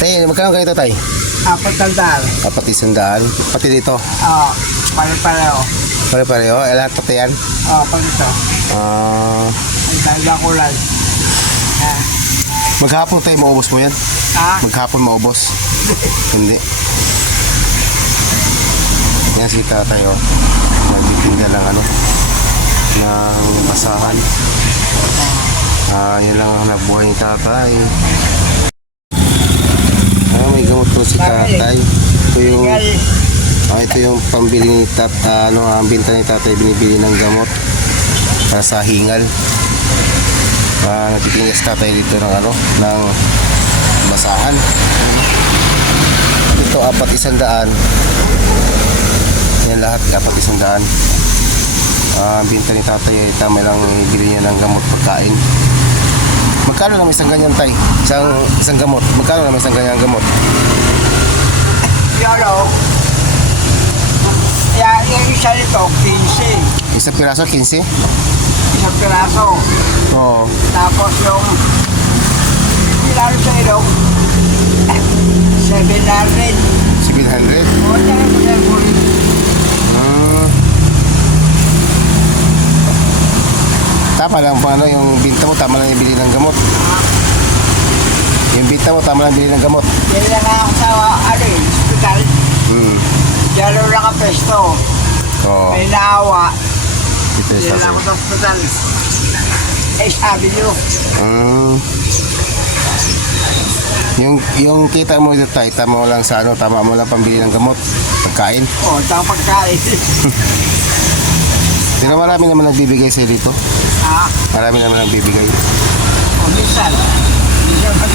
Tay, magkano ganito, tay? 400. Apat isandaan. Pati dito. Oo, pare-pareho. Pare-pareho. Lahat pati yan. Oo, pag ito. Ang dagdag ko lang. Maghapon tayo, maubos mo yan? Maghapon maubos? Hindi. Yan si tatay, oh. Magtitinda lang, ano, ng basahan. Yan lang ang nabuhay ni tatay. May gamot po si tatay. Ito yung pambili ni tatay, ang binta ni tatay, binibili ng gamot para sa hingal. Nagtitinda si tatay dito ng basahan. Ito, 400. Yan lahat, 400. Binta ni tatay, tama lang ibili niya ng gamot, pagkain. Magkano naman isang ganyan, tay? Isang gamot. Magkano naman isang ganyan gamot? Yolo. Yung isa nito, 15. Isang piraso, 15? Isang piraso. Oo. Tapos yung pinalo sa ilong, 700. 700? O, talaga mo rin. Tama lang paano yung binta mo, tama lang yung bili ng gamot. Yung binta mo, tama lang bili ng gamot. Yan lang ako sa hospital. Diyan lang nakapesto. Oo. May naawa. Ito yung Yan lang ako sa hospital. Sabi nyo. Yung kita mo dito, tay, tama mo lang sa tama mo lang pambili ng gamot, pagkain. O, tama pagkain. Pero marami naman nagbibigay sa'yo dito. Marami naman nagbibigay. O, minsan. Minsan pag